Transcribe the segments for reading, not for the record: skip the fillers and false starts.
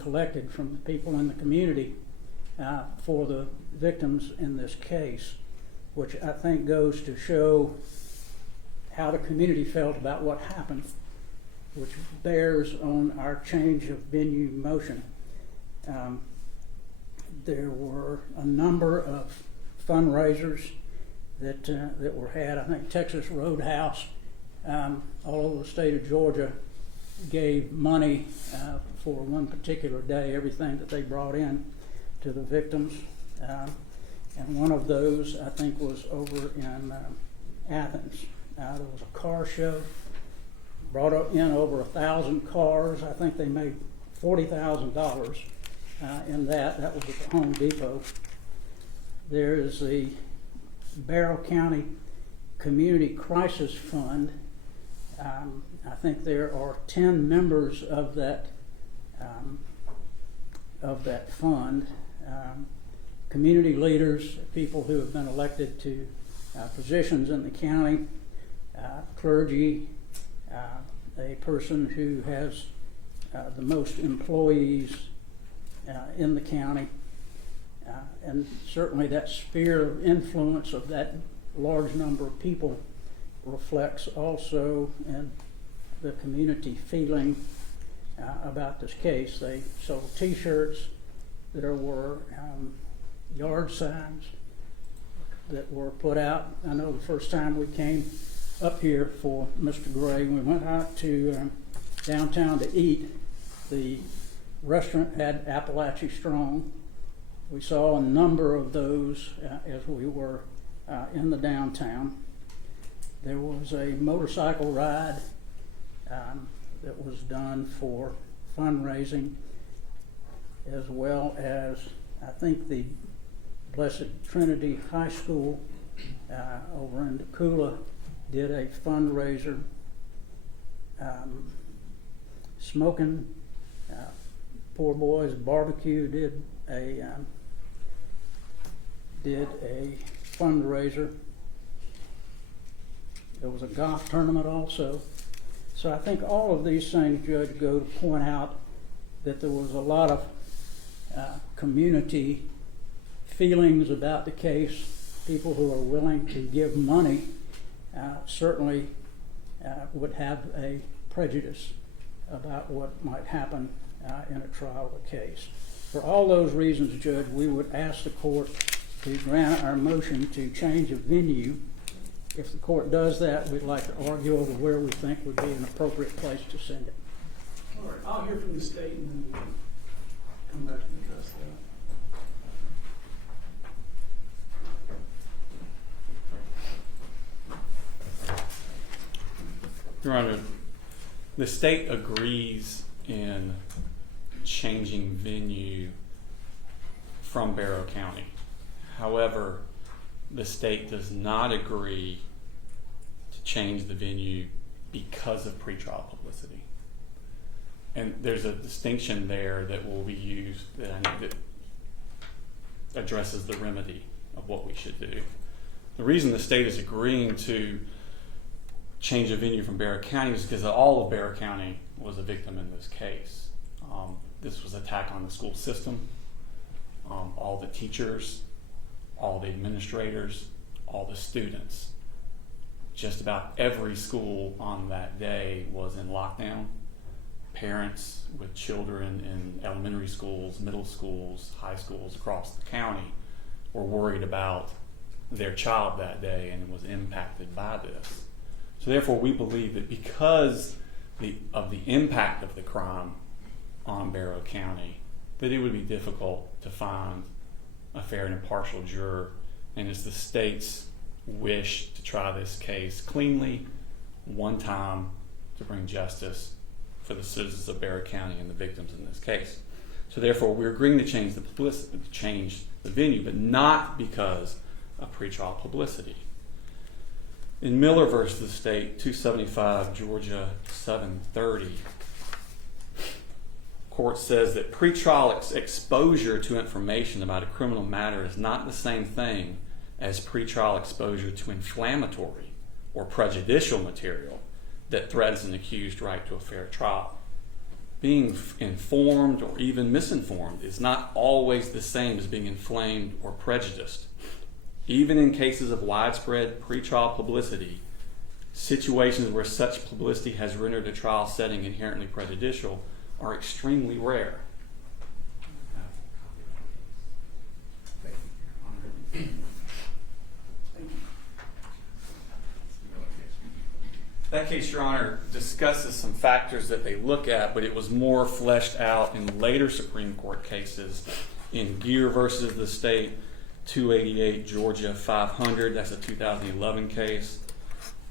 collected from the people in the community for the victims in this case, which I think goes to show how the community felt about what happened, which bears on our change of venue motion. There were a number of fundraisers that were had. I think Texas Roadhouse, all over the state of Georgia, gave money for one particular day, everything that they brought in to the victims. And one of those, I think, was over in Athens. There was a car show, brought in over 1,000 cars. I think they made $40,000 in that. That was at the Home Depot. There is the Barrow County Community Crisis Fund. I think there are 10 members of that fund. Community leaders, people who have been elected to positions in the county, clergy, a person who has the most employees in the county, and certainly that sphere of influence of that large number of people reflects also in the community feeling about this case. They sold T-shirts. There were yard signs that were put out. I know the first time we came up here for Mr. Gray, we went out to downtown to eat. The restaurant had Apalachee Strong. We saw a number of those as we were in the downtown. There was a motorcycle ride that was done for fundraising, as well as I think the Blessed Trinity High School over in Decula did a fundraiser. Smoking Poor Boys Barbecue did a fundraiser. There was a golf tournament also. So I think all of these things, Judge, go to point out that there was a lot of community feelings about the case. People who are willing to give money certainly would have a prejudice about what might happen in a trial of a case. For all those reasons, Judge, we would ask the court to grant our motion to change of venue. If the court does that, we'd like to argue over where we think would be an appropriate place to send it. All right, I'll hear from the state and then we'll come back and address that. Your Honor, the state agrees in changing venue from Barrow County. However, the state does not agree to change the venue because of pretrial publicity. And there's a distinction there that will be used that addresses the remedy of what we should do. The reason the state is agreeing to change the venue from Barrow County is because all of Barrow County was a victim in this case. This was an attack on the school system, all the teachers, all the administrators, all the students. Just about every school on that day was in lockdown. Parents with children in elementary schools, middle schools, high schools across the county were worried about their child that day and was impacted by this. So therefore, we believe that because of the impact of the crime on Barrow County, that it would be difficult to find a fair and impartial juror, and it's the state's wish to try this case cleanly, one time, to bring justice for the citizens of Barrow County and the victims in this case. So therefore, we're agreeing to change the venue, but not because of pretrial publicity. In Miller versus the state, 275 Georgia 730, court says that pretrial exposure to information about a criminal matter is not the same thing as pretrial exposure to inflammatory or prejudicial material that threatens an accused right to a fair trial. being informed or even misinformed is not always the same as being inflamed or prejudiced. Even in cases of widespread pretrial publicity, situations where such publicity has rendered a trial setting inherently prejudicial are extremely rare. That case, Your Honor, discusses some factors that they look at, but it was more fleshed out in later Supreme Court cases. In Gear versus the State, 288 Georgia 500, that's a 2011 case.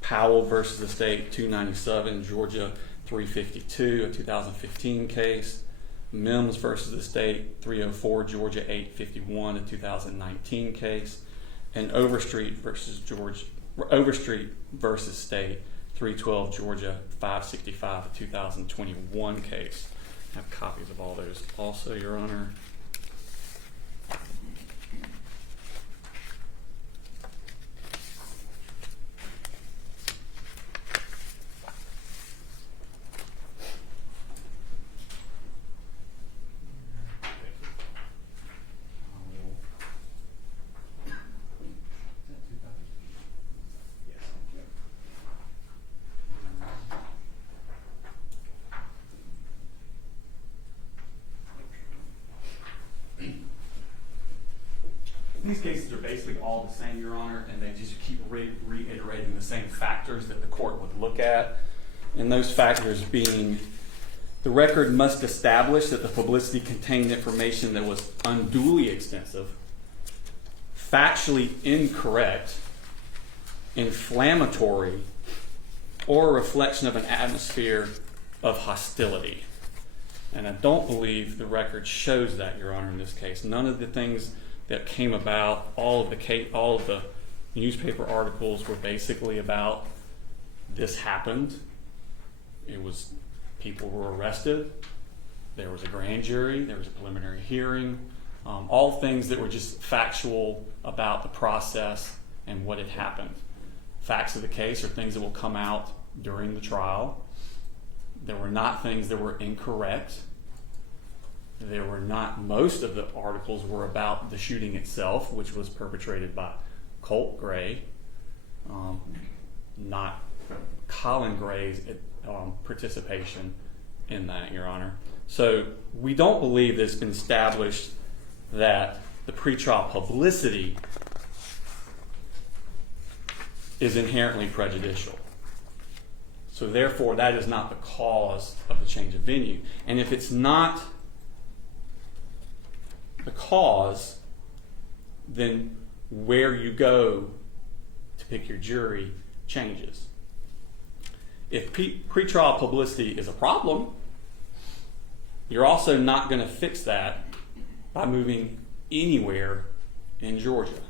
Powell versus the State, 297 Georgia 352, a 2015 case. Mims versus the State, 304 Georgia 851, a 2019 case. And Overstreet versus State, 312 Georgia 565, a 2021 case. I have copies of all those also, Your Honor. These cases are basically all the same, Your Honor, and they just keep reiterating the same factors that the court would look at. And those factors being, the record must establish that the publicity contained information that was unduly extensive, factually incorrect, inflammatory, or a reflection of an atmosphere of hostility. And I don't believe the record shows that, Your Honor, in this case. None of the things that came about, all of the newspaper articles were basically about this happened. It was, people were arrested, there was a grand jury, there was a preliminary hearing, all things that were just factual about the process and what had happened. Facts of the case are things that will come out during the trial. There were not things that were incorrect. There were not, most of the articles were about the shooting itself, which was perpetrated by Colin Gray, not Colin Gray's participation in that, Your Honor. So we don't believe that it's been established that the pretrial publicity is inherently prejudicial. So therefore, that is not the cause of the change of venue. And if it's not the cause, then where you go to pick your jury changes. If pretrial publicity is a problem, you're also not going to fix that by moving anywhere in Georgia.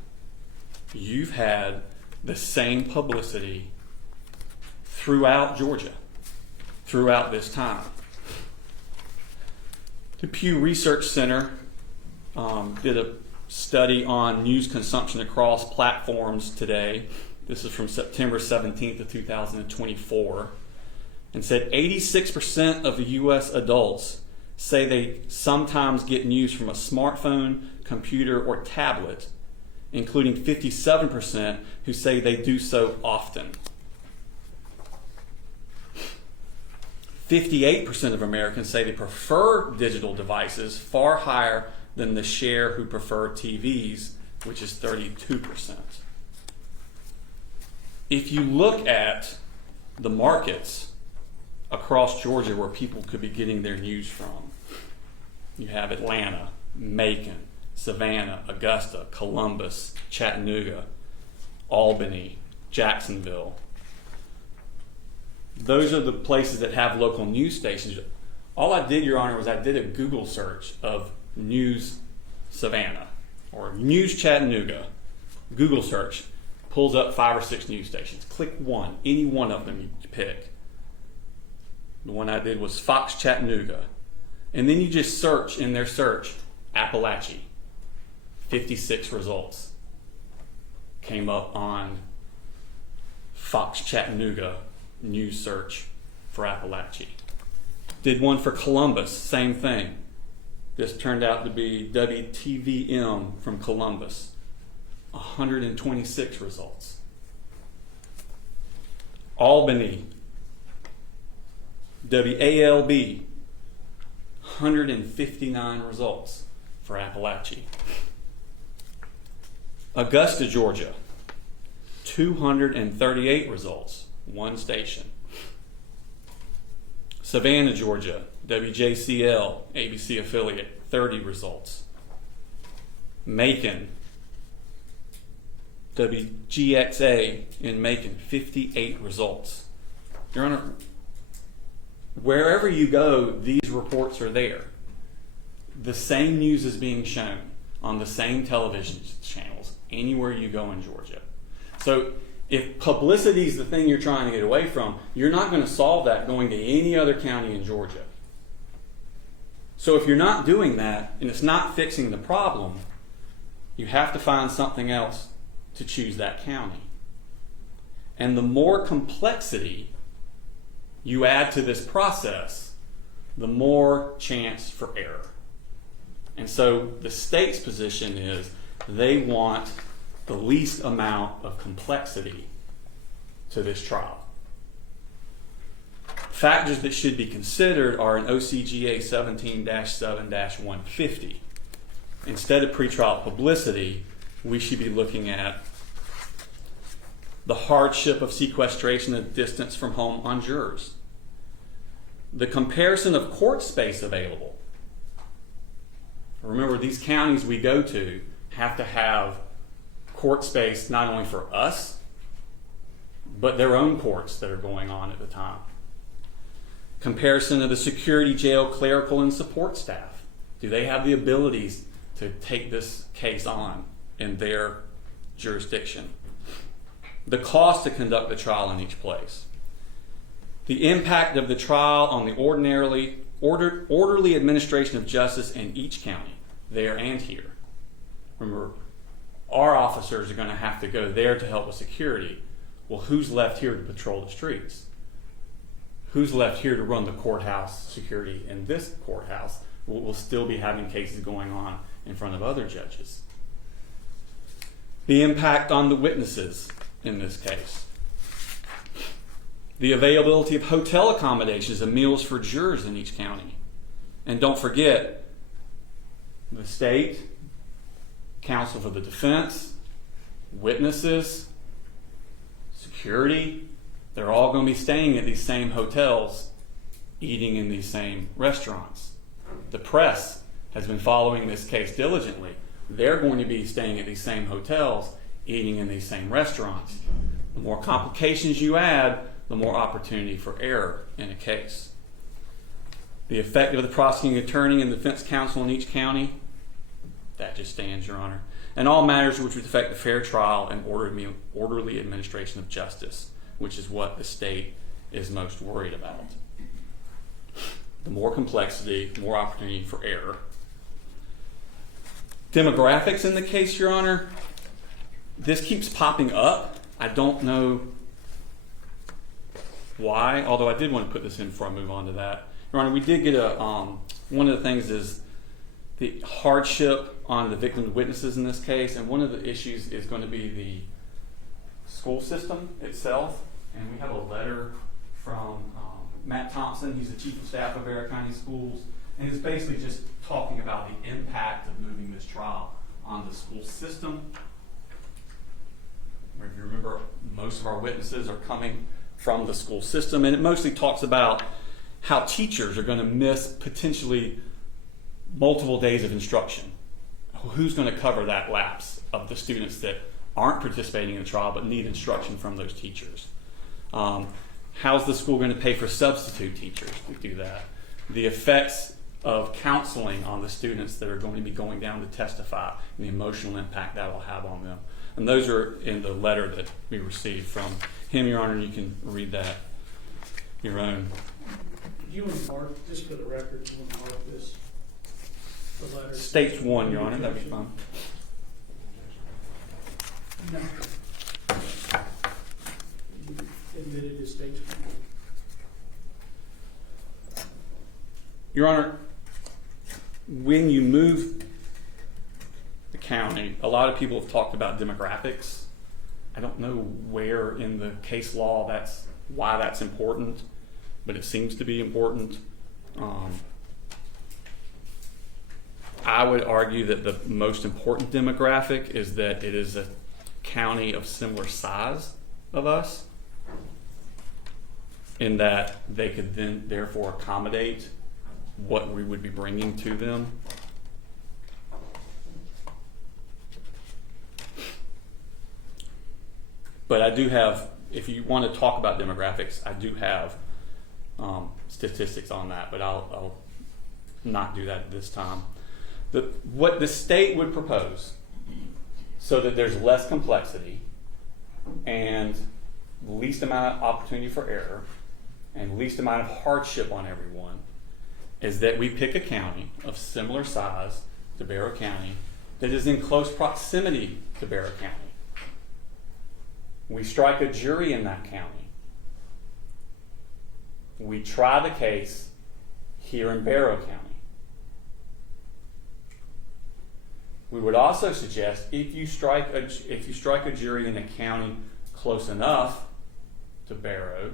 You've had the same publicity throughout Georgia, throughout this time. The Pew Research Center did a study on news consumption across platforms today. This is from September 17th of 2024, and said 86% of the U.S. adults say they sometimes get news from a smartphone, computer, or tablet, including 57% who say they do so often. 58% of Americans say they prefer digital devices, far higher than the share who prefer TVs, which is 32%. If you look at the markets across Georgia where people could be getting their news from, you have Atlanta, Macon, Savannah, Augusta, Columbus, Chattanooga, Albany, Jacksonville. Those are the places that have local news stations. All I did, Your Honor, was I did a Google search of News Savannah or News Chattanooga. Google search pulls up 5 or 6 news stations. Click one, any one of them you pick. The one I did was Fox Chattanooga. And then you just search in their search, Apalachee. 56 results came up on Fox Chattanooga news search for Apalachee. Did one for Columbus, same thing. This turned out to be WTVM from Columbus. 126 results. Albany, WALB, 159 results for Apalachee. Augusta, Georgia, 238 results, one station. Savannah, Georgia, WJCL, ABC affiliate, 30 results. Macon, WGXA in Macon, 58 results. Your Honor, wherever you go, these reports are there. The same news is being shown on the same television channels anywhere you go in Georgia. So if publicity is the thing you're trying to get away from, you're not going to solve that going to any other county in Georgia. So if you're not doing that and it's not fixing the problem, you have to find something else to choose that county. And the more complexity you add to this process, the more chance for error. And so the state's position is they want the least amount of complexity to this trial. Factors that should be considered are in OCGA 17-7-150. Instead of pretrial publicity, we should be looking at the hardship of sequestration and distance from home on jurors, the comparison of court space available. Remember, these counties we go to have to have court space not only for us, but their own courts that are going on at the time. Comparison of the security, jail, clerical, and support staff. Do they have the abilities to take this case on in their jurisdiction? The cost to conduct the trial in each place. The impact of the trial on the orderly administration of justice in each county, there and here. Remember, our officers are going to have to go there to help with security. Well, who's left here to patrol the streets? Who's left here to run the courthouse security in this courthouse? We'll still be having cases going on in front of other judges. The impact on the witnesses in this case. The availability of hotel accommodations and meals for jurors in each county. And don't forget, the state, counsel for the defense, witnesses, security, they're all going to be staying at these same hotels, eating in these same restaurants. The press has been following this case diligently. They're going to be staying at these same hotels, eating in these same restaurants. The more complications you add, the more opportunity for error in a case. The effect of the prosecuting attorney and defense counsel in each county, that just stands, Your Honor. And all matters which would affect the fair trial and orderly administration of justice, which is what the state is most worried about. The more complexity, the more opportunity for error. Demographics in the case, Your Honor, this keeps popping up. I don't know why, although I did want to put this in before I move on to that. Your Honor, we did get one of the things is the hardship on the victim's witnesses in this case, and one of the issues is going to be the school system itself. And we have a letter from Matt Thompson. He's the chief of staff of Bexar County Schools, and he's basically just talking about the impact of moving this trial on the school system. If you remember, most of our witnesses are coming from the school system, and it mostly talks about how teachers are going to miss potentially multiple days of instruction. Who's going to cover that lapse of the students that aren't participating in the trial but need instruction from those teachers? How's the school going to pay for substitute teachers to do that? The effects of counseling on the students that are going to be going down to testify and the emotional impact that will have on them. And those are in the letter that we received from him, Your Honor, and you can read that your own. Do you want to mark, just for the record, do you want to mark this? The letter? States 1, Your Honor, that'd be fine. No. You admitted it states 1. Your Honor, when you move the county, a lot of people have talked about demographics. I don't know where in the case law why that's important, but it seems to be important. I would argue that the most important demographic is that it is a county of similar size of us, in that they could then therefore accommodate what we would be bringing to them. But I do have, if you want to talk about demographics, I do have statistics on that, but I'll not do that at this time. What the state would propose, so that there's less complexity and least amount of opportunity for error and least amount of hardship on everyone, is that we pick a county of similar size to Barrow County that is in close proximity to Barrow County. We strike a jury in that county. We try the case here in Barrow County. We would also suggest if you strike a jury in a county close enough to Barrow,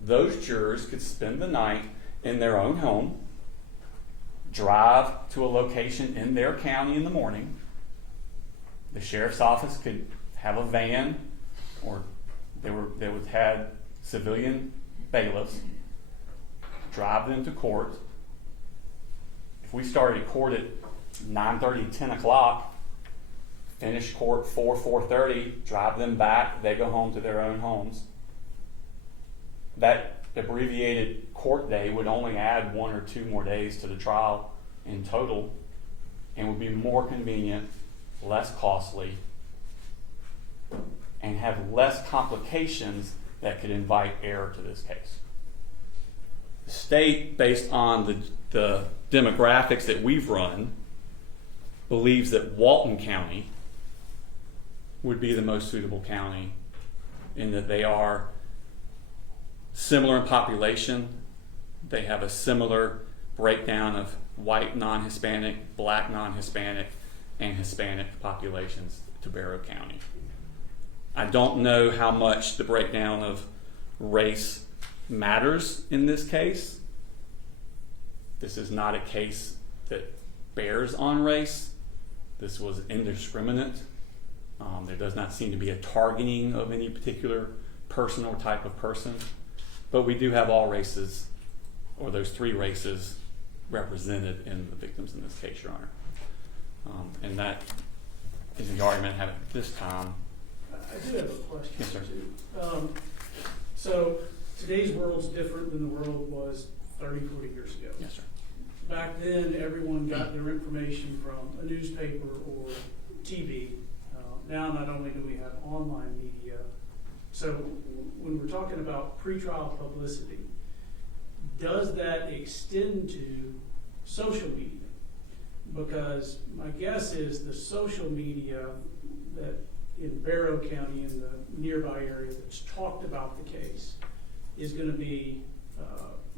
those jurors could spend the night in their own home, drive to a location in their county in the morning. The sheriff's office could have a van, or they would have civilian bailiffs, drive them to court. If we started court at 9:30, 10 o'clock, finish court 4:30, drive them back, they go home to their own homes. That abbreviated court day would only add 1 or 2 more days to the trial in total, and would be more convenient, less costly, and have less complications that could invite error to this case. The state, based on the demographics that we've run, believes that Walton County would be the most suitable county, in that they are similar in population. They have a similar breakdown of white non-Hispanic, black non-Hispanic, and Hispanic populations to Barrow County. I don't know how much the breakdown of race matters in this case. This is not a case that bears on race. This was indiscriminate. There does not seem to be a targeting of any particular person or type of person. But we do have all races, or those 3 races, represented in the victims in this case, Your Honor. And that is the argument I have at this time. I do have a question. Yes, sir. Too. So today's world's different than the world was 30, 40 years ago. Yes, sir. Back then, everyone got their information from a newspaper or TV. Now, not only do we have online media, so when we're talking about pretrial publicity, does that extend to social media? Because my guess is the social media that in Barrow County, in the nearby area that's talked about the case, is going to be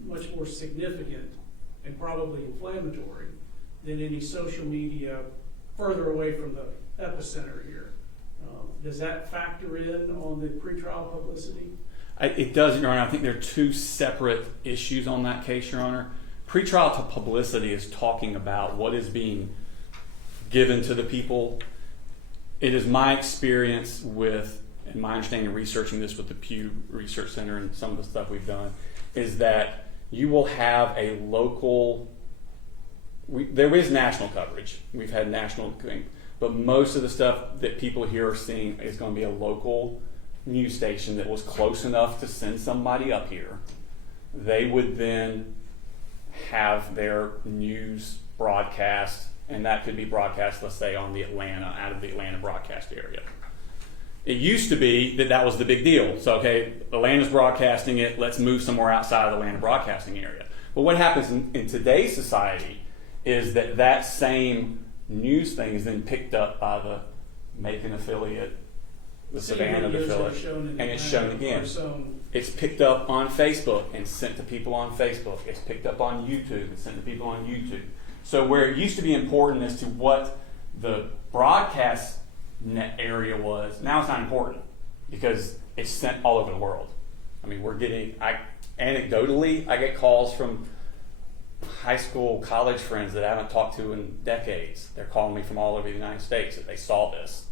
much more significant and probably inflammatory than any social media further away from the epicenter here. Does that factor in on the pretrial publicity? It does, Your Honor. I think there are 2 separate issues on that case, Your Honor. Pretrial to publicity is talking about what is being given to the people. It is my experience with, and my understanding of researching this with the Pew Research Center and some of the stuff we've done, is that you will have a local, there is national coverage. We've had national, but most of the stuff that people here are seeing is going to be a local news station that was close enough to send somebody up here. They would then have their news broadcast, and that could be broadcast, let's say, on the out of the Atlanta broadcast area. It used to be that was the big deal. So, okay, Atlanta's broadcasting it, let's move somewhere outside of the Atlanta broadcasting area. But what happens in today's society is that same news thing is then picked up by the Macon affiliate the Same Savannah, the videos that are Phillips, shown in and the it's plan shown are again. shown- It's picked up on Facebook and sent to people on Facebook. It's picked up on YouTube and sent to people on YouTube. So where it used to be important as to what the broadcast net area was, now it's not important because it's sent all over the world. I mean, anecdotally, I get calls from high school, college friends that I haven't talked to in decades. They're calling me from all over the United States that they saw this.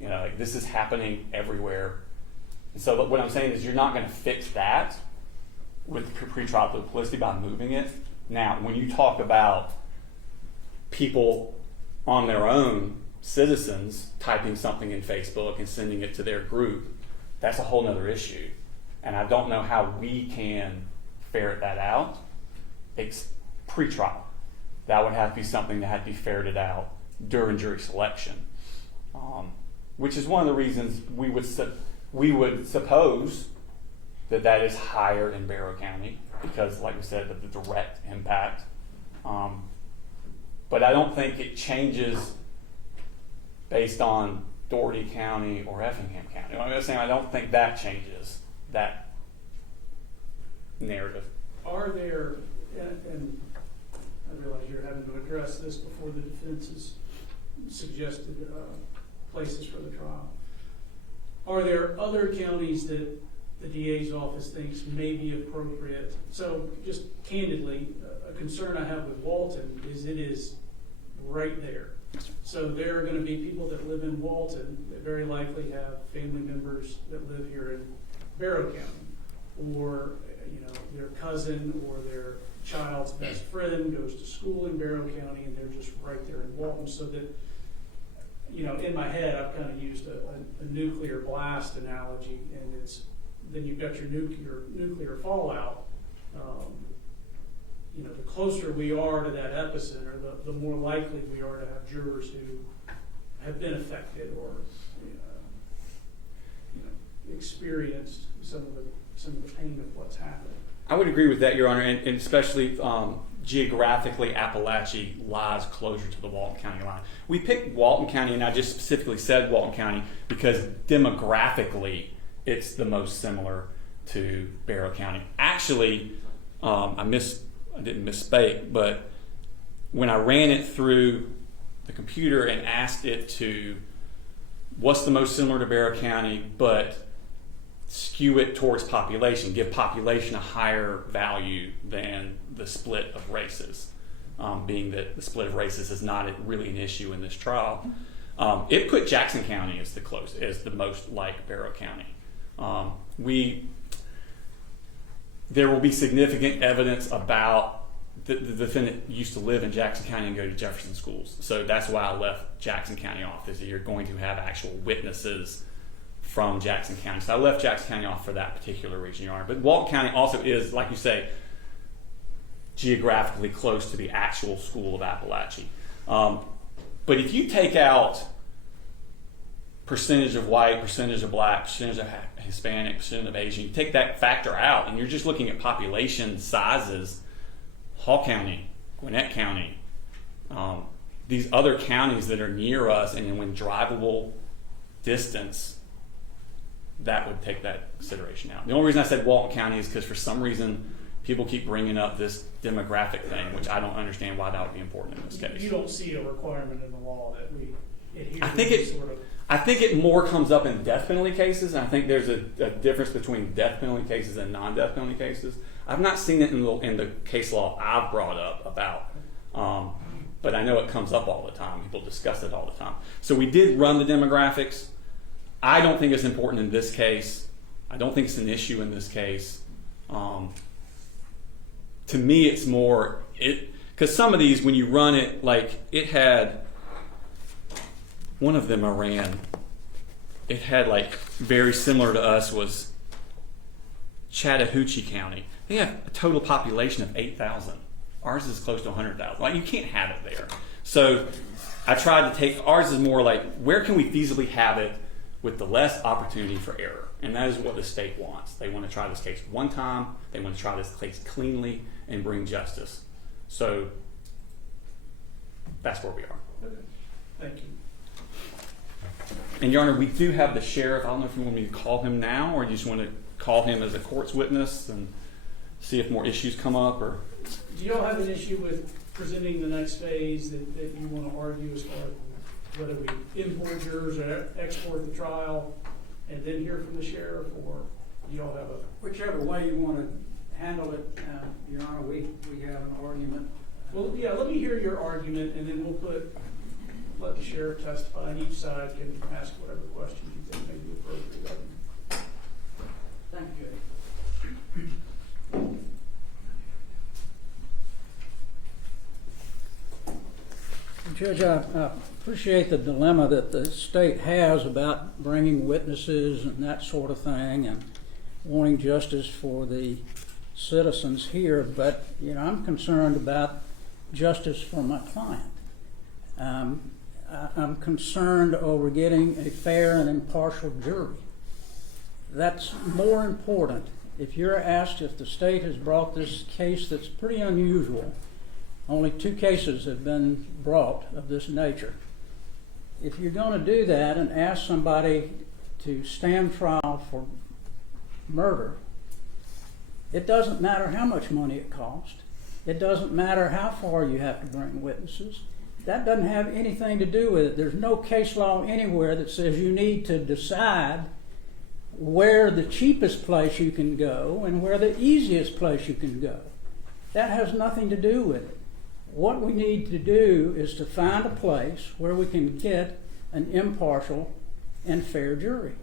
You know, like, this is happening everywhere. And so what I'm saying is you're not going to fix that with pretrial publicity by moving it. Now, when you talk about people on their own, citizens, typing something in Facebook and sending it to their group, that's a whole nother issue. And I don't know how we can ferret that out. It's pre-trial. That would have to be something that had to be ferreted out during jury selection, which is one of the reasons we would suppose that is higher in Barrow County because, like we said, of the direct impact. But I don't think it changes based on Dougherty County or Effingham County. I'm saying I don't think that changes that narrative. Are there, and I realize you're having to address this before the defense has suggested places for the trial. Are there other counties that the DA's office thinks may be appropriate? So just candidly, a concern I have with Walton is it is right there. So there are going to be people that live in Walton that very likely have family members that live here in Barrow County, or their cousin or their child's best friend goes to school in Barrow County, and they're just right there in Walton. So that, in my head, I've kind of used a nuclear blast analogy, and then you've got your nuclear fallout. The closer we are to that epicenter, the more likely we are to have jurors who have been affected or experienced some of the pain of what's happening. I would agree with that, Your Honor, and especially geographically, Apalachee lies closer to the Walton County line. We picked Walton County, and I just specifically said Walton County because demographically it's the most similar to Barrow County. Actually, I didn't misspeak, but when I ran it through the computer and asked it to what's the most similar to Barrow County, but skew it towards population, give population a higher value than the split of races, being that the split of races is not really an issue in this trial. It put Jackson County as the most like Barrow County. There will be significant evidence about the defendant used to live in Jackson County and go to Jefferson schools. So that's why I left Jackson County off, is that you're going to have actual witnesses from Jackson County. So I left Jackson County off for that particular reason, Your Honor. But Walton County also is, like you say, geographically close to the actual school of Apalachee. But if you take out percentage of white, percentage of black, percentage of Hispanic, percentage of Asian, you take that factor out and you're just looking at population sizes, Hall County, Gwinnett County, these other counties that are near us and in drivable distance, that would take that consideration out. The only reason I said Walton County is because for some reason people keep bringing up this demographic thing, which I don't understand why that would be important in this case. You don't see a requirement in the law that we adhere I to think this sort of... I think it more comes up in death penalty cases, and I think there's a difference between death penalty cases and non-death penalty cases. I've not seen it in the case law I've brought up about, but I know it comes up all the time. People discuss it all the time. So we did run the demographics. I don't think it's important in this case. I don't think it's an issue in this case. To me, it's more, because some of these, when you run it, like it had, one of them I ran, it had like very similar to us was Chattahoochee County. They have a total population of 8,000. Ours is close to 100,000. Like, you can't have it there. So I tried to take, ours is more like, where can we feasibly have it with the less opportunity for error? And that is what the state wants. They want to try this case one time. They want to try this case cleanly and bring justice. So that's where we are. Okay. Thank you. And Your Honor, we do have the sheriff. I don't know if you want me to call him now, or you just want to call him as a court's witness and see if more issues come up, or? Do y'all have an issue with presenting the next phase that you want to argue as far as whether we import jurors or export the trial and then hear from the sheriff, or do y'all have a? Whichever way you want to handle it, Your Honor, we have an argument. Well, yeah, let me hear your argument, and then let the sheriff testify, and each side can ask whatever questions you think may be appropriate. Thank you, Judge. Judge, I appreciate the dilemma that the state has about bringing witnesses and that sort of thing and wanting justice for the citizens here, but I'm concerned about justice for my client. I'm concerned over getting a fair and impartial jury. That's more important. If you're asked if the state has brought this case that's pretty unusual, only 2 cases have been brought of this nature. If you're going to do that and ask somebody to stand trial for murder, it doesn't matter how much money it costs. It doesn't matter how far you have to bring witnesses. That doesn't have anything to do with it. There's no case law anywhere that says you need to decide where the cheapest place you can go and where the easiest place you can go. That has nothing to do with it. What we need to do is to find a place where we can get an impartial and fair jury.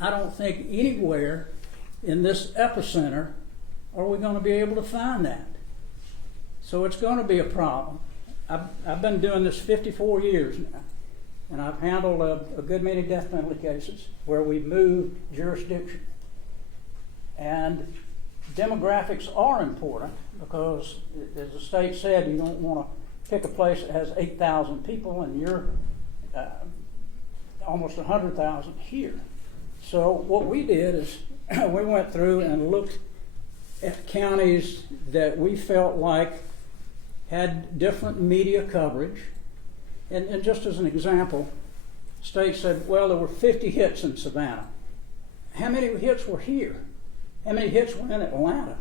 I don't think anywhere in this epicenter are we going to be able to find that. So it's going to be a problem. I've been doing this 54 years now, and I've handled a good many death penalty cases where we've moved jurisdiction. And demographics are important because, as the state said, you don't want to pick a place that has 8,000 people and you're almost 100,000 here. So what we did is we went through and looked at counties that we felt like had different media coverage. And just as an example, the state said, well, there were 50 hits in Savannah. How many hits were here? How many hits were in Atlanta?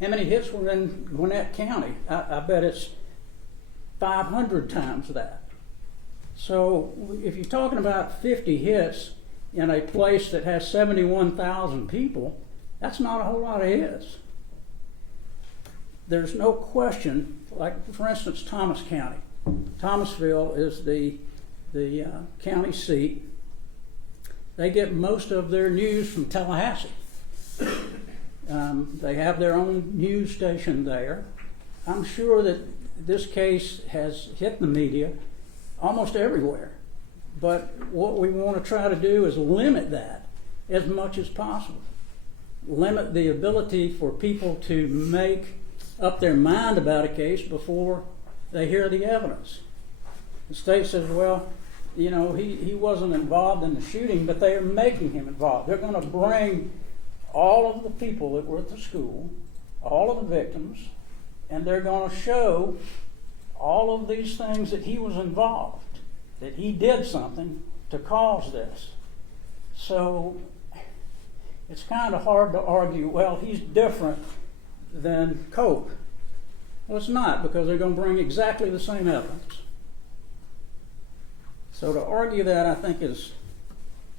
How many hits were in Gwinnett County? I bet it's 500 times that. So if you're talking about 50 hits in a place that has 71,000 people, that's not a whole lot of hits. There's no question, like for instance, Thomas County. Thomasville is the county seat. They get most of their news from Tallahassee. They have their own news station there. I'm sure that this case has hit the media almost everywhere. But what we want to try to do is limit that as much as possible. Limit the ability for people to make up their mind about a case before they hear the evidence. The state says, well, he wasn't involved in the shooting, but they are making him involved. They're going to bring all of the people that were at the school, all of the victims, and they're going to show all of these things that he was involved, that he did something to cause this. So it's kind of hard to argue, well, he's different than Cope. Well, it's not, because they're going to bring exactly the same evidence. So to argue that, I think, is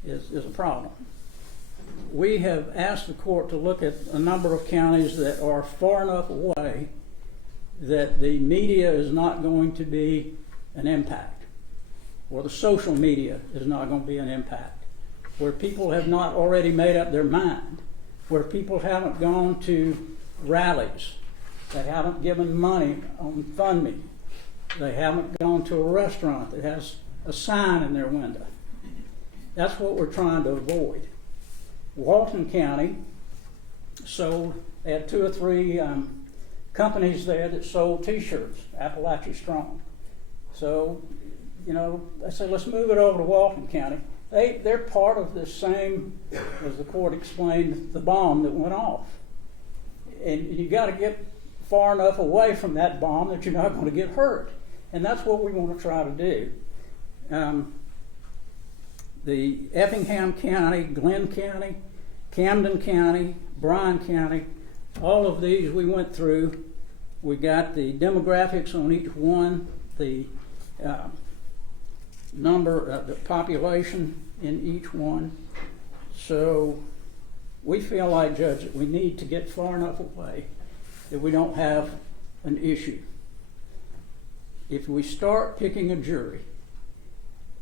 a problem. We have asked the court to look at a number of counties that are far enough away that the media is not going to be an impact, or the social media is not going to be an impact, where people have not already made up their mind, where people haven't gone to rallies, they haven't given money on FundMe, they haven't gone to a restaurant that has a sign in their window. That's what we're trying to avoid. Walton County they had 2 or 3 companies there that sold T-shirts, Apalachee Strong. So, I said, let's move it over to Walton County. They're part of this same, as the court explained, the bomb that went off. And you got to get far enough away from that bomb that you're not going to get hurt. And that's what we want to try to do. the Effingham County, Glenn County, Camden County, Bryan County, all of these we went through. We got the demographics on each one, the number of the population in each one. So we feel like, Judge, that we need to get far enough away that we don't have an issue. If we start picking a jury,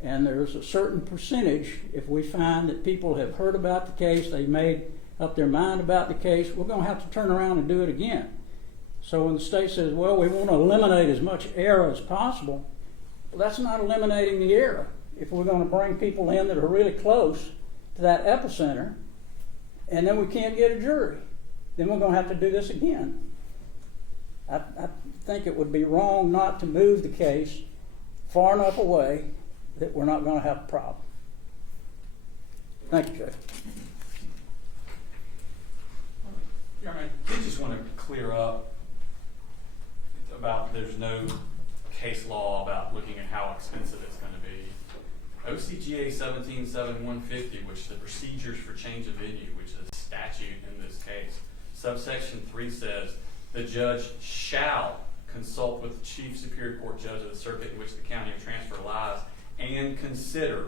and there's a certain percentage, if we find that people have heard about the case, they made up their mind about the case, we're going to have to turn around and do it again. So when the state says, well, we want to eliminate as much error as possible, well, that's not eliminating the error. If we're going to bring people in that are really close to that epicenter, and then we can't get a jury, then we're going to have to do this again. I think it would be wrong not to move the case far enough away that we're not going to have a problem. Thank you, Judge. Your Honor, I did just want to clear up about there's no case law about looking at how expensive it's going to be. OCGA 177150, which is the procedures for change of venue, which is a statute in this case, subsection 3 says the judge shall consult with the chief superior court judge of the circuit in which the county of transfer lies and consider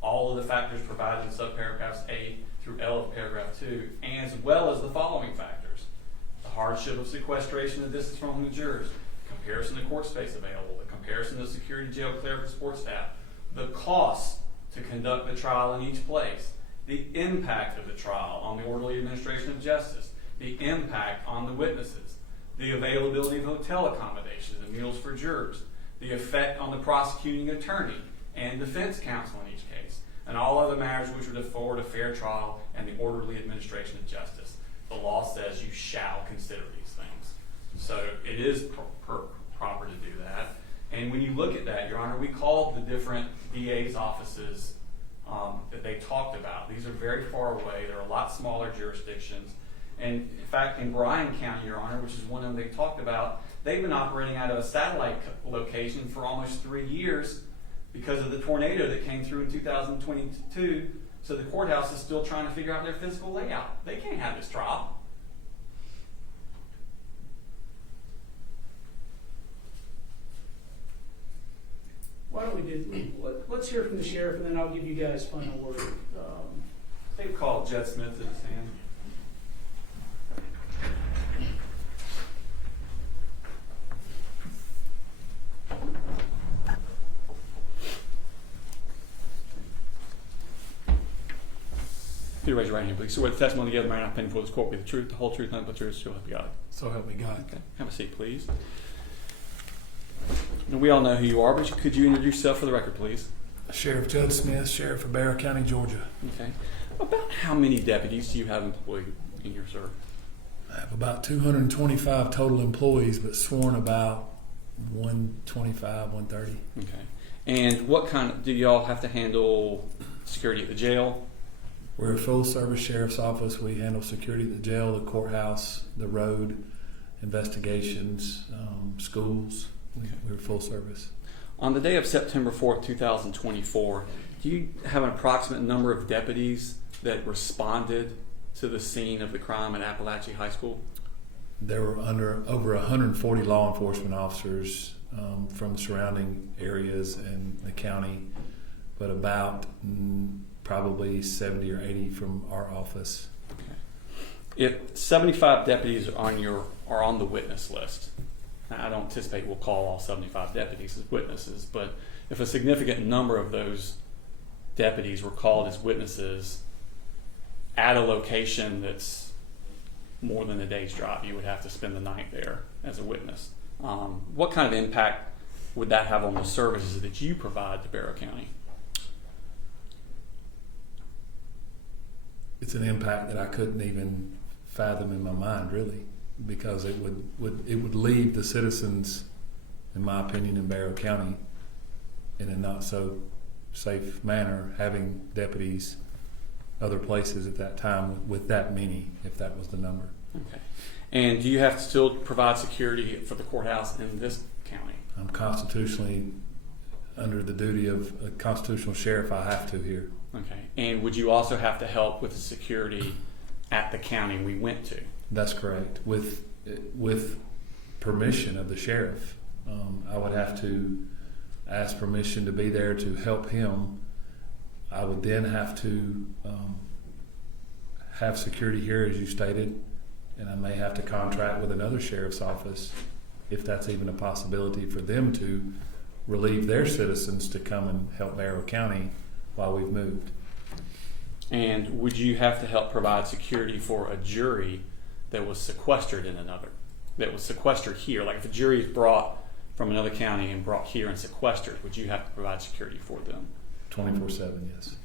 all of the factors provided in subparagraphs A through L of paragraph 2, as well as the following factors: the hardship of sequestration and distance from the jurors, comparison to court space available, the comparison to security, jail, clerical, support staff, the cost to conduct the trial in each place, the impact of the trial on the orderly administration of justice, the impact on the witnesses, the availability of hotel accommodations and meals for jurors, the effect on the prosecuting attorney and defense counsel in each case, and all other matters which would afford a fair trial and the orderly administration of justice. The law says you shall consider these things. So it is proper to do that. And when you look at that, Your Honor, we called the different DA's offices that they talked about. These are very far away. They're a lot smaller jurisdictions. And in fact, in Bryan County, Your Honor, which is one of them they talked about, they've been operating out of a satellite location for almost 3 years because of the tornado that came through in 2022. So the courthouse is still trying to figure out their physical layout. They can't have this trial. Why don't we do, let's hear from the sheriff, and then I'll give you guys final word. I think call Jed Smith to the stand. If you raise your right hand, please. So, with the testimony together, may I not pen before this court be the truth, the whole truth, nothing but the truth, so help you God. So help me God. Okay. Have a seat, please. And we all know who you are, but could you introduce yourself for the record, please? Sheriff Judd Smith, Sheriff of Barrow County, Georgia. Okay. About how many deputies do you have employed in your service? I have about 225 total employees, but sworn about 125, 130. Okay. And what kind of, do y'all have to handle security at the jail? We're a full-service sheriff's office. We handle security at the jail, the courthouse, the road, investigations, schools. We're full service. On the day of September 4th, 2024, do you have an approximate number of deputies that responded to the scene of the crime at Apalachee High School? There were over 140 law enforcement officers from surrounding areas and the county, but about probably 70 or 80 from our office. Okay. If 75 deputies are on the witness list, I don't anticipate we'll call all 75 deputies as witnesses, but if a significant number of those deputies were called as witnesses at a location that's more than a day's drive, you would have to spend the night there as a witness. What kind of impact would that have on the services that you provide to Barrow County? It's an impact that I couldn't even fathom in my mind, really, because it would leave the citizens, in my opinion, in Barrow County in a not so safe manner, having deputies other places at that time with that many, if that was the number. Okay. And do you have to still provide security for the courthouse in this county? I'm constitutionally under the duty of a constitutional sheriff, I have to here. Okay. And would you also have to help with the security at the county we went to? That's correct. With permission of the sheriff, I would have to ask permission to be there to help him. I would then have to have security here, as you stated, and I may have to contract with another sheriff's office, if that's even a possibility, for them to relieve their citizens to come and help Barrow County while we've moved. And would you have to help provide security for a jury that was sequestered that was sequestered here? Like if a jury is brought from another county and brought here and sequestered, would you have to provide security for them? 24/7, yes.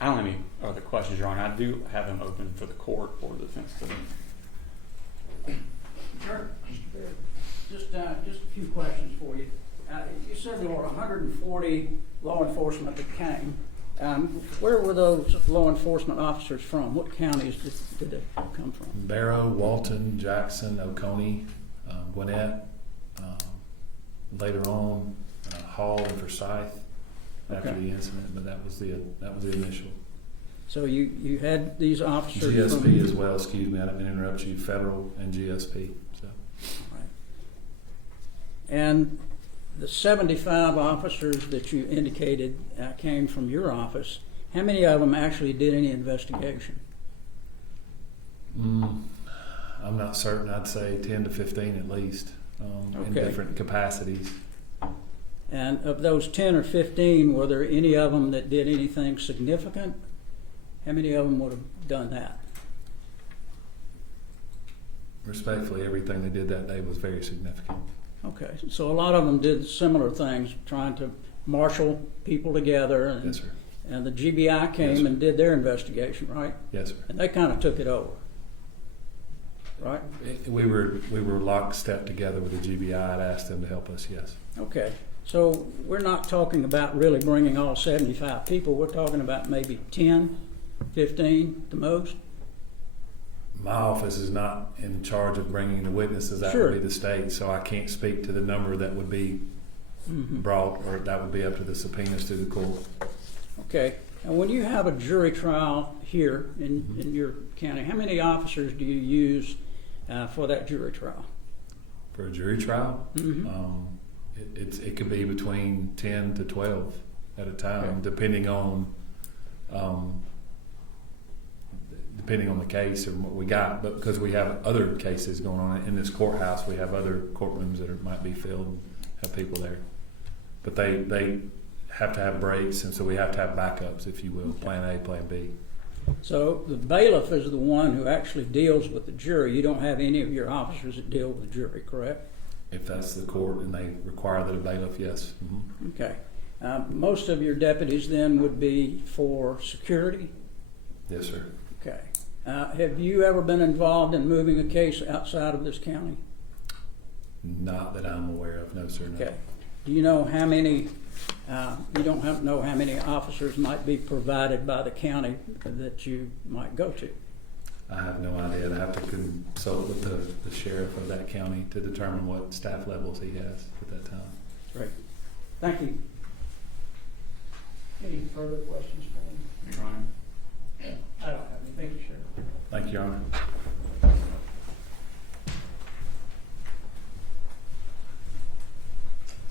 I don't have any other questions, Your Honor. I do have them open for the court or the defense today. Sure. Just a few questions for you. You said there were 140 law enforcement that came. Where were those law enforcement officers from? What counties did they come from? Barrow, Walton, Jackson, Oconee, Gwinnett, later on Hall and Forsyth after Okay. the incident, but that was the initial. So you had these officers GSP from, as well, excuse me, I didn't mean to interrupt you, federal and GSP. So right. And the 75 officers that you indicated came from your office, how many of them actually did any investigation? I'm not certain. I'd say 10 to 15 at least, in Okay. different capacities. And of those 10 or 15, were there any of them that did anything significant? How many of them would have done that? Respectfully, everything they did that day was very significant. Okay, so a lot of them did similar things, trying to marshal people together. And, Yes, sir. and the GBI came Yes, sir. and did their investigation, right? Yes, sir. And they kind of took it over, right? We were lockstep together with the GBI. I'd asked them to help us. Yes. Okay, so we're not talking about really bringing all 75 people. We're talking about maybe 10, 15 the most. My office is not in charge of bringing the witnesses. That Sure. would be the state, so I can't speak to the number that would be brought, or that would be up to the subpoenas to the court. Okay, and when you have a jury trial here in your county, how many officers do you use for that jury trial? For a jury trial, it could be between 10 to 12 at a time, Okay. depending on the case and what we got. But because we have other cases going on in this courthouse, we have other courtrooms that might be filled and have people there. But they have to have breaks, and so we have to have backups, if you will, plan A, plan B. So the bailiff is the one who actually deals with the jury. You don't have any of your officers that deal with the jury, correct? If that's the court and they require that a bailiff, yes. Okay. Most of your deputies then would be for security? Yes, sir. Okay. Have you ever been involved in moving a case outside of this county? Not that I'm aware of, no, sir. No. Okay. Do you know how many, you don't know how many officers might be provided by the county that you might go to? I have no idea. I have to consult with the sheriff of that county to determine what staff levels he has at that time. Great. Thank you. Any further questions for me? Your Honor. I don't have any. Thank you, Sheriff. Thank you, Your Honor.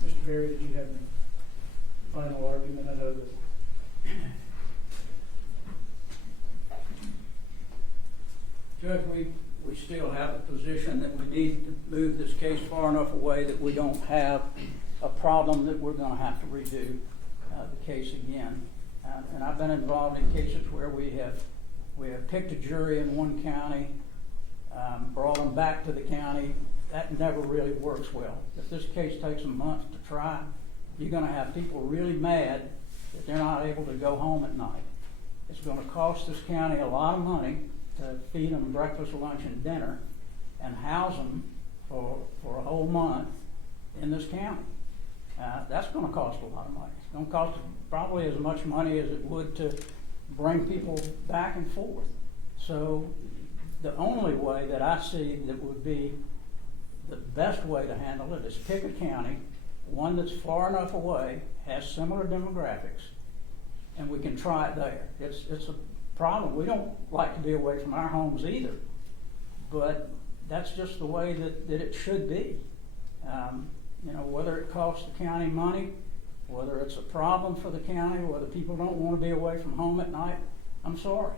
Mr. Berry, did you have any final argument? I know that Judge, we still have a position that we need to move this case far enough away that we don't have a problem that we're going to have to redo the case again. And I've been involved in cases where we have picked a jury in one county, brought them back to the county. That never really works well. If this case takes a month to try, you're going to have people really mad that they're not able to go home at night. It's going to cost this county a lot of money to feed them breakfast, lunch, and dinner, and house them for a whole month in this county. That's going to cost a lot of money. It's going to cost probably as much money as it would to bring people back and forth. So the only way that I see that would be the best way to handle it is pick a county one that's far enough away, has similar demographics, and we can try it there. It's a problem. We don't like to be away from our homes either, but that's just the way that it should be. You know, whether it costs the county money, whether it's a problem for the county, whether people don't want to be away from home at night, I'm sorry.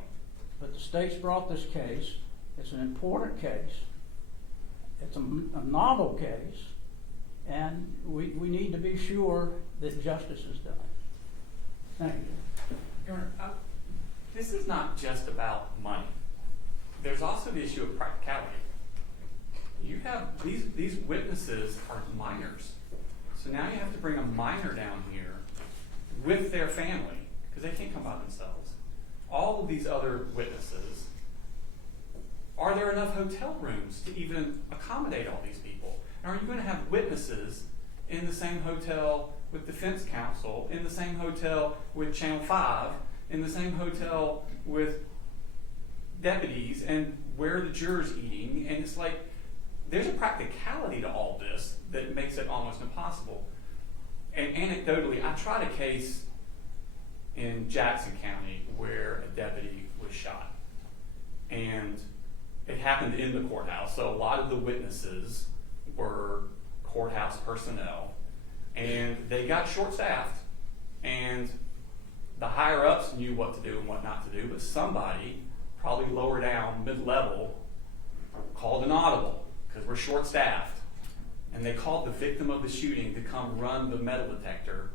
But the state's brought this case. It's an important case. It's a novel case. And we need to be sure that justice is done. Thank you. Governor, this is not just about money. There's also the issue of practicality. You have these witnesses are minors. So now you have to bring a minor down here with their family, because they can't come by themselves. All of these other witnesses, are there enough hotel rooms to even accommodate all these people? And are you going to have witnesses in the same hotel with defense counsel, in the same hotel with Channel 5, in the same hotel with deputies, and where are the jurors eating? And it's like, there's a practicality to all this that makes it almost impossible. And anecdotally, I tried a case in Jackson County where a deputy was shot. And it happened in the courthouse, so a lot of the witnesses were courthouse personnel. And they got short-staffed, and the higher-ups knew what to do and what not to do, but somebody, probably lower down, mid-level, called an audible, because we're short-staffed. And they called the victim of the shooting to come run the metal detector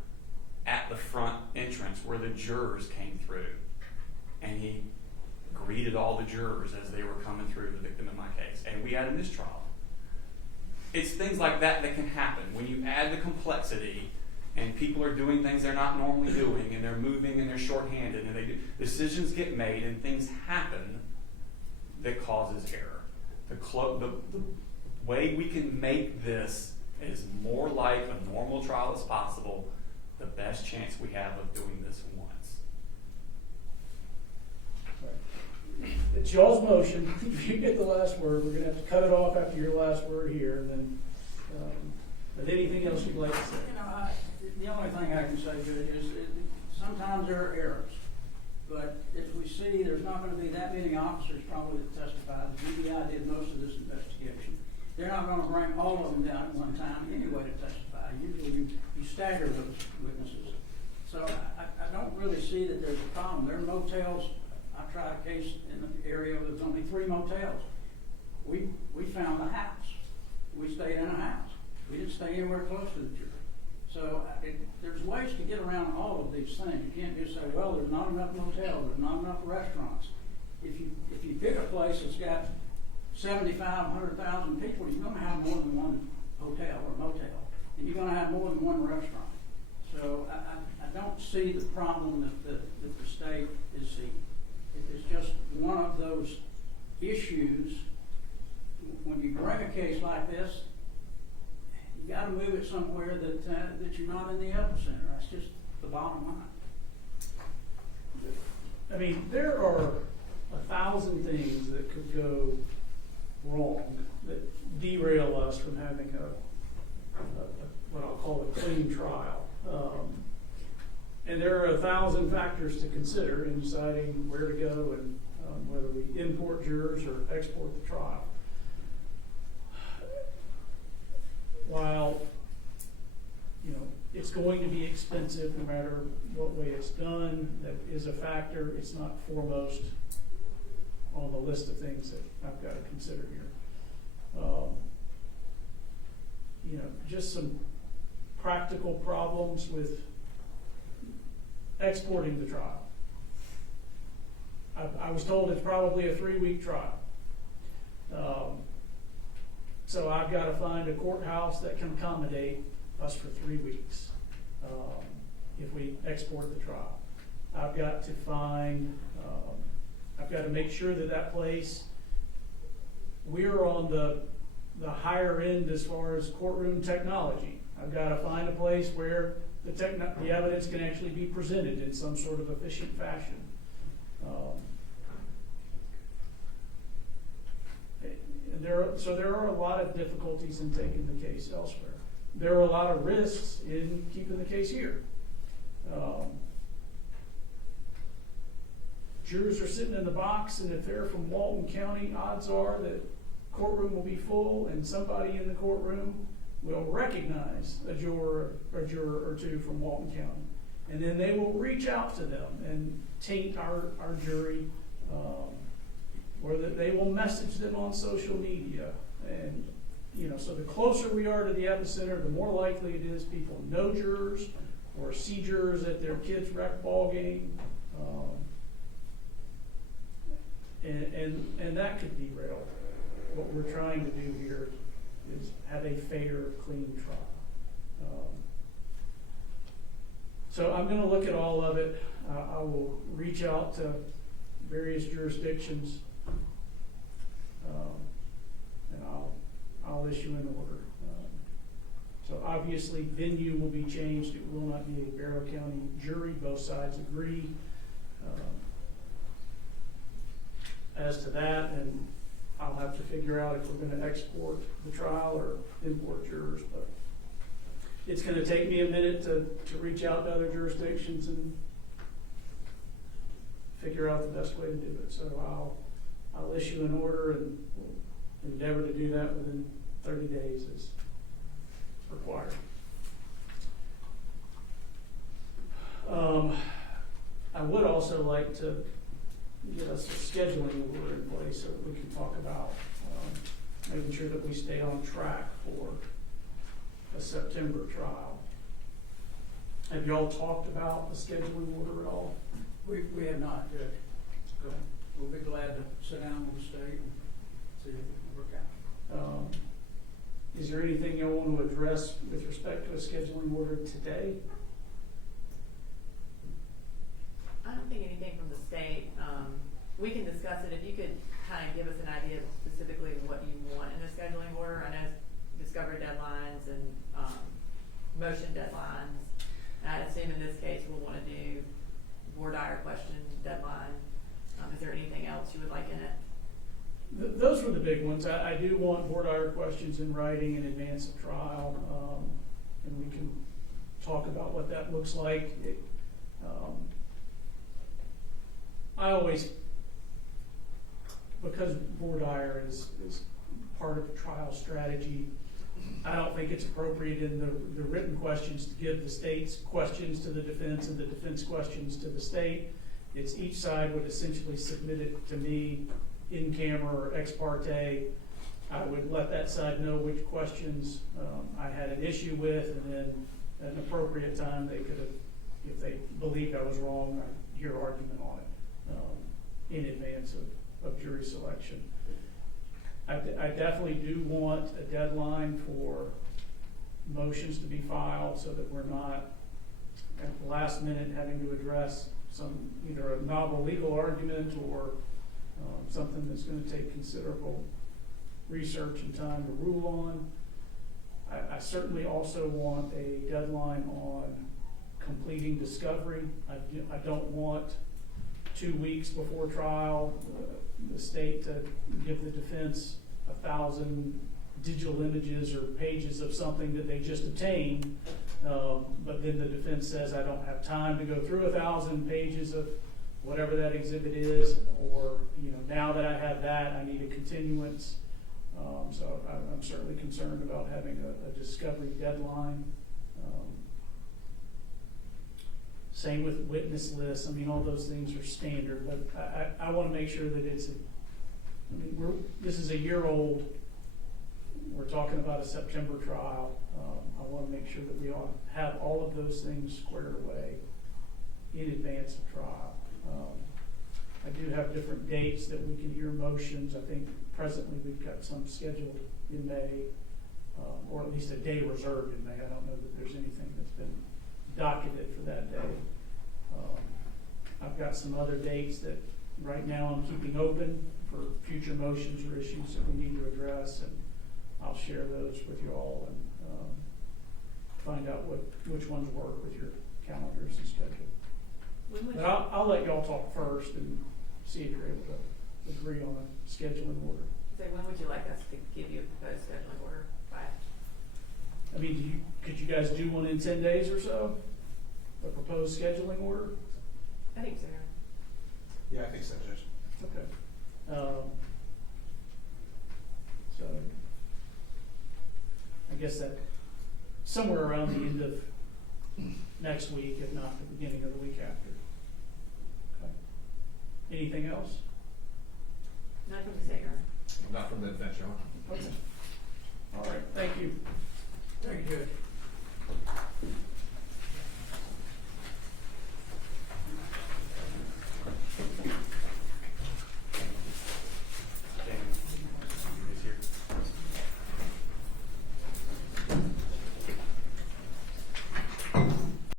at the front entrance where the jurors came through. And he greeted all the jurors as they were coming through, the victim in my case. And we had a mistrial. It's things like that that can happen. When you add the complexity and people are doing things they're not normally doing, and they're moving and they're shorthanded, and decisions get made and things happen that causes error. The way we can make this as more like a normal trial as possible, the best chance we have of doing this once. It's y'all's motion. You get the last word. We're going to have to cut it off after your last word here. And then, but anything else you'd like to say? You know, the only thing I can say, Judge, is sometimes there are errors. But if we see there's not going to be that many officers probably that testify, the GBI did most of this investigation. They're not going to bring all of them down at one time anyway to testify. Usually you stagger those witnesses. So I don't really see that there's a problem. There are motels. I tried a case in the area where there's only 3 motels. We found a house. We stayed in a house. We didn't stay anywhere close to the jury. So there's ways to get around all of these things. You can't just say, well, there's not enough motels, there's not enough restaurants. If you pick a place that's got 75, 100,000 people, you're going to have more than one hotel or motel, and you're going to have more than one restaurant. So I don't see the problem that the state is seeing. It's just one of those issues. When you bring a case like this, you got to move it somewhere that you're not in the epicenter. That's just the bottom line. I mean, there are 1,000 things that could go wrong that derail us from having what I'll call a clean trial. And there are 1,000 factors to consider in deciding where to go and whether we import jurors or export the trial. While, you know, it's going to be expensive no matter what way it's done, that is a factor. It's not foremost on the list of things that I've got to consider here. You know, just some practical problems with exporting the trial. I was told it's probably a 3-week trial. So I've got to find a courthouse that can accommodate us for 3 weeks if we export the trial. I've got to find, I've got to make sure that place, we're on the higher end as far as courtroom technology. I've got to find a place where the evidence can actually be presented in some sort of efficient fashion. There are a lot of difficulties in taking the case elsewhere. there are a lot of risks in keeping the case here. Jurors are sitting in the box, and if they're from Walton County, odds are that courtroom will be full, and somebody in the courtroom will recognize a juror or two from Walton County. And then they will reach out to them and taint our jury, or that they will message them on social media. And, so the closer we are to the epicenter, the more likely it is people know jurors or see jurors at their kids' rec ball game. And that could derail what we're trying to do here, is have a fair, clean trial. So I'm going to look at all of it. I will reach out to various jurisdictions, and I'll issue an order. So obviously, venue will be changed. It will not be a Barrow County jury. Both sides agree as to that, and I'll have to figure out if we're going to export the trial or import jurors. But it's going to take me a minute to reach out to other jurisdictions and figure out the best way to do it. So I'll issue an order, and we'll endeavor to do that within 30 days as required. I would also like to get us a scheduling order in place so that we can talk about making sure that we stay on track for a September trial. Have you all talked about the scheduling order at all? We have not, Judge. So we'll be glad to sit down with the state and see if it can work out. Is there anything you want to address with respect to a scheduling order today? I don't think anything from the state. We can discuss it. If you could kind of give us an idea of specifically what you want in the scheduling order. I know discovery deadlines and motion deadlines. And I assume in this case we'll want to do voir dire question deadline. Is there anything else you would like in it? Those were the big ones. I do want voir dire questions in writing in advance of trial, and we can talk about what that looks like. I always, because voir dire is part of the trial strategy, I don't think it's appropriate in the written questions to give the state's questions to the defense and the defense questions to the state. It's each side would essentially submit it to me in camera or ex parte. I would let that side know which questions I had an issue with, and then at an appropriate time they could have, if they believed I was wrong, I'd hear argument on it in advance of jury selection. I definitely do want a deadline for motions to be filed so that we're not at the last minute having to address either a novel legal argument or something that's going to take considerable research and time to rule on. I certainly also want a deadline on completing discovery. I don't want 2 weeks before trial the state to give the defense 1,000 digital images or pages of something that they just obtained, but then the defense says I don't have time to go through 1,000 pages of whatever that exhibit is, or now that I have that, I need a continuance. So I'm certainly concerned about having a discovery deadline. Same with witness lists. I mean, all those things are standard, but I want to make sure that this is a year old. We're talking about a September trial. I want to make sure that we all have all of those things squared away in advance of trial. I do have different dates that we can hear motions. I think presently we've got some scheduled in May, or at least a day reserved in May. I don't know that there's anything that's been docketed for that day. I've got some other dates that right now I'm keeping open for future motions or issues that we need to address, and I'll share those with you all and find out which ones work with your calendars and schedule. But I'll let y'all talk first and see if you're able to agree on a scheduling order. So when would you like us to give you a proposed scheduling order by? I mean, could you guys do one in 10 days or so? A proposed scheduling order? I think so. Yeah, I think so, Judge. Okay. So, I guess that somewhere around the end of next week, if not the beginning of the week after. Okay. Anything else? Not from the state, right? Not from the defense, Your Honor. Okay. All right, thank you. Thank you, Judge.